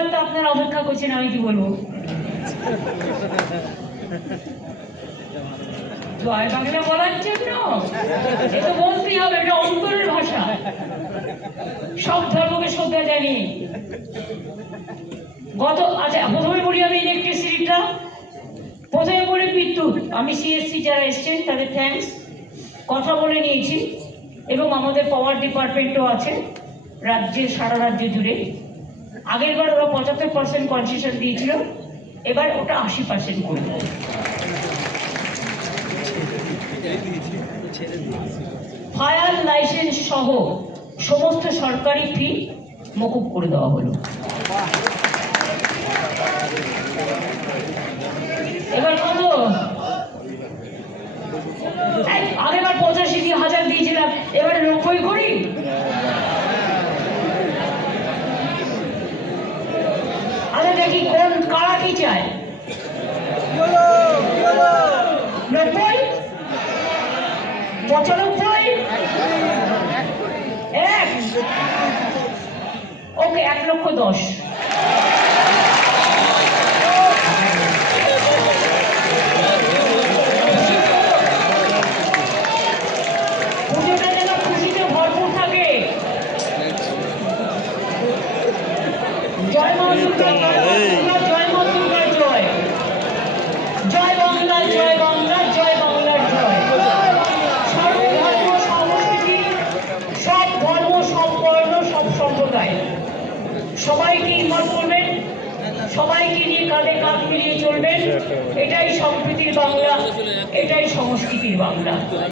বলার তো আপনারা অপেক্ষা করছেন, আমি কি বলবো? জয় বাংলা বলার জন্য এটা বলতেই হবে, এটা অন্তরের ভাষা। সব ধর্মকে শ্রদ্ধা জানিয়ে আচ্ছা, প্রথমে বলি আমি ইলেকট্রিসিটিটা, প্রথমে বলি বিদ্যুৎ। আমি সিএসসি যারা এসছেন তাদের থ্যাঙ্কস, কথা বলে নিয়েছি এবং আমাদের পাওয়ার ডিপার্টমেন্টও আছে রাজ্যে, সারা রাজ্য জুড়ে। আগের বার ওরা 75% কনসেশন দিয়েছিল, এবার ওটা 80% করবে। ফায়ার লাইসেন্স সহ সমস্ত সরকারি ফি মকুব করে দেওয়া হলো। এবার কত? আগেবার 85,000 দিয়েছিলাম, এবারে 90 করি। আরে দেখি কোন কারা কি চায়। 90, 95, 1, ওকে 1,10,000। জয় মা দুর্গা, জয় মা দুর্গা, জয় জয় বাংলা, জয় বাংলা, জয় বাংলার জয়। সর্বধর্ম সংস্কৃতি, সব ধর্ম, সব বর্ণ, সব সম্প্রদায় সবাইকে ইনভলভ করবেন, সবাইকে নিয়ে কাঁধে কাঁধ মিলিয়ে চলবেন। এটাই সম্প্রীতির বাংলা, এটাই সংস্কৃতির বাংলা।